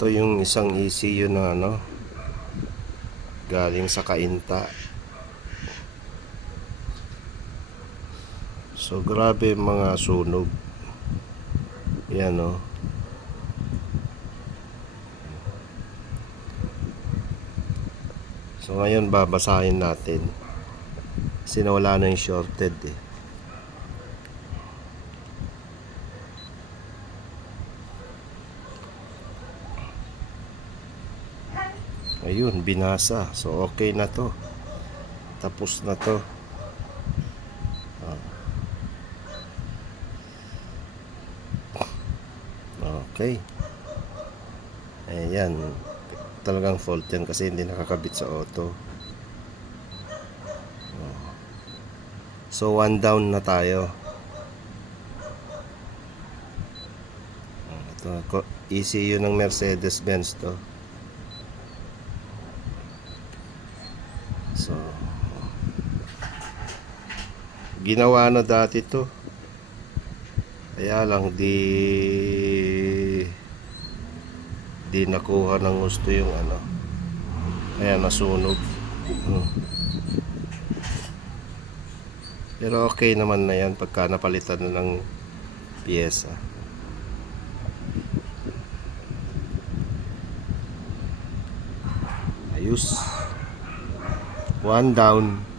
Ito yung isang ECU na galing sa Kainta. So grabe mga sunog. Yan So ngayon babasahin natin. Kasi nawala na yung shorted Ayun, binasa. So okay na to. Tapos na to. Okay. Ayan. Talagang fault yan kasi hindi nakakabit sa auto. So one down na tayo. Ito, ECU ng Mercedes-Benz to. So ginawa na dati to. Kaya lang di nakuha ng gusto yung Ayan, nasunog. Pero okay naman na yan pagka napalitan na ng piyesa. Ayos. One down.